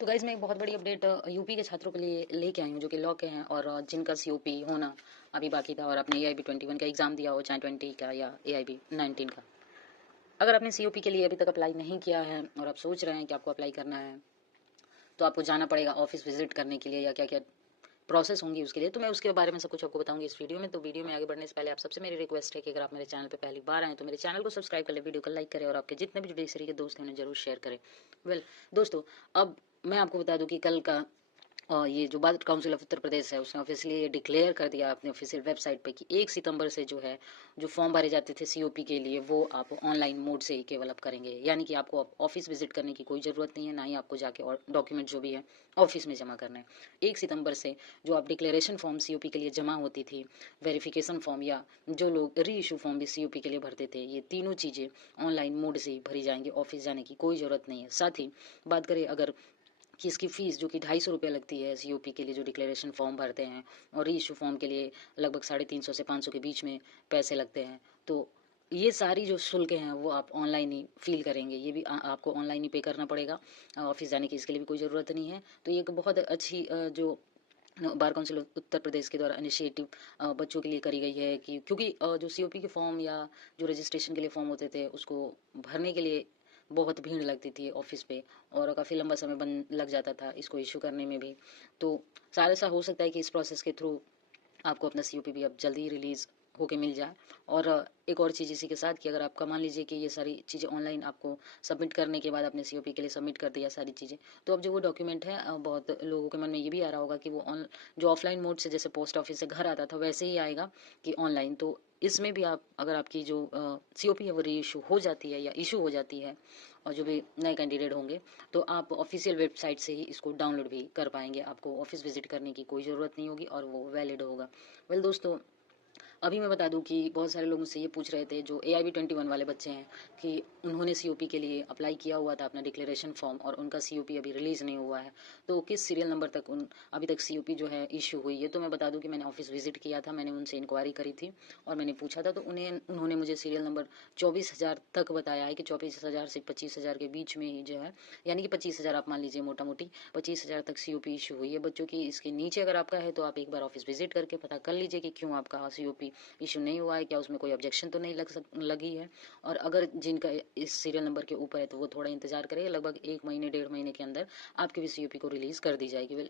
तो गाइज मैं एक बहुत बड़ी अपडेट यूपी के छात्रों के लिए लेके आई हूँ जो कि लॉ के हैं और जिनका सीओपी होना अभी बाकी था और आपने एआईबी 21 का एग्जाम दिया हो, चाहे 20 का या एआईबी 19 का। अगर आपने सीओपी के लिए अभी तक अप्लाई नहीं किया है और आप सोच रहे हैं कि आपको अप्लाई करना है, तो आपको जाना पड़ेगा ऑफिस विजिट करने के लिए या क्या क्या प्रोसेस होंगी उसके लिए। तो मैं उसके बारे में सब कुछ आपको बताऊंगी इस वीडियो में। तो वीडियो में आगे बढ़ने से पहले आप सबसे मेरी रिक्वेस्ट है कि अगर आप मेरे चैनल पे पहली बार आए तो मेरे चैनल को सब्सक्राइब कर ले, वीडियो को लाइक करें और आपके जितने भी जुडिशरी के दोस्त हैं उन्हें जरूर शेयर करें। दोस्तों, अब मैं आपको बता दूं कि कल का ये जो bar council of Uttar Pradesh है उसने ऑफिशियली ये डिक्लेयर कर दिया अपने ऑफिशियल वेबसाइट पे कि 1 सितंबर से जो है जो फॉर्म भरे जाते थे सीओपी के लिए वो आप ऑनलाइन मोड से ही केवल आप करेंगे। यानी कि आपको ऑफिस विजिट करने की कोई ज़रूरत नहीं है, ना ही आपको जाके और डॉक्यूमेंट जो भी है ऑफिस में जमा करना है। 1 सितंबर से जो आप डिक्लेरेशन फॉर्म सीओपी के लिए जमा होती थी, वेरिफिकेशन फॉर्म या जो लोग री इशू फॉर्म भी सीओपी के लिए भरते थे, ये तीनों चीज़ें ऑनलाइन मोड से ही भरी जाएंगी, ऑफिस जाने की कोई ज़रूरत नहीं है। साथ ही बात करें अगर कि इसकी फ़ीस जो कि 250 रुपये लगती है सीओपी के लिए जो डिक्लेरेशन फॉर्म भरते हैं, और री इशू फॉर्म के लिए लगभग 350 से 500 के बीच में पैसे लगते हैं। तो ये सारी जो शुल्क हैं वो आप ऑनलाइन ही फील करेंगे, ये भी आपको ऑनलाइन ही पे करना पड़ेगा। ऑफिस जाने की इसके लिए भी कोई ज़रूरत नहीं है। तो ये एक बहुत अच्छी जो बार काउंसिल उत्तर प्रदेश के द्वारा इनिशिएटिव बच्चों के लिए करी गई है कि क्योंकि जो सीओपी के फॉर्म या जो रजिस्ट्रेशन के लिए फॉर्म होते थे उसको भरने के लिए बहुत भीड़ लगती थी ऑफिस पे और काफ़ी लंबा समय बन लग जाता था इसको इशू करने में भी। तो शायद ऐसा हो सकता है कि इस प्रोसेस के थ्रू आपको अपना सीओपी भी अब जल्दी रिलीज़ होके मिल जाए। और एक और चीज़ इसी के साथ कि अगर आपका मान लीजिए कि ये सारी चीज़ें ऑनलाइन आपको सबमिट करने के बाद अपने सीओपी के लिए सबमिट कर दिया सारी चीज़ें, तो अब जो वो डॉक्यूमेंट है बहुत लोगों के मन में ये भी आ रहा होगा कि वो जो ऑफलाइन मोड से जैसे पोस्ट ऑफिस से घर आता था वैसे ही आएगा कि ऑनलाइन। तो इसमें भी आप अगर आपकी जो सीओपी है वो री इशू हो जाती है या इशू हो जाती है और जो भी नए कैंडिडेट होंगे तो आप ऑफिशियल वेबसाइट से ही इसको डाउनलोड भी कर पाएंगे। आपको ऑफिस विजिट करने की कोई ज़रूरत नहीं होगी और वो वैलिड होगा। दोस्तों, अभी मैं बता दूं कि बहुत सारे लोग मुझसे ये पूछ रहे थे जो एआईबी 21 वाले बच्चे हैं कि उन्होंने सीओपी के लिए अप्लाई किया हुआ था अपना डिक्लेरेशन फॉर्म और उनका सीओपी अभी रिलीज़ नहीं हुआ है, तो किस सीरियल नंबर तक अभी तक सीओपी जो है इशू हुई है। तो मैं बता दूं कि मैंने ऑफिस विजिट किया था, मैंने उनसे इंक्वायरी करी थी और मैंने पूछा था, तो उन्होंने मुझे सीरियल नंबर 24,000 तक बताया है कि 24,000 से 25,000 के बीच में ही जो है, यानी कि 25,000 आप मान लीजिए मोटा मोटी 25,000 तक सीओपी इशू हुई है बच्चों की। इसके नीचे अगर आपका है तो आप एक बार ऑफिस विजिट करके पता कर लीजिए कि क्यों आपका सीओपी इशू नहीं हुआ है, क्या उसमें कोई ऑब्जेक्शन तो नहीं लगी है। और अगर जिनका इस सीरियल नंबर के ऊपर है तो वो थोड़ा इंतजार करें, लगभग 1 महीने 1.5 महीने के अंदर आपके भी सीओपी को रिलीज़ कर दी जाएगी।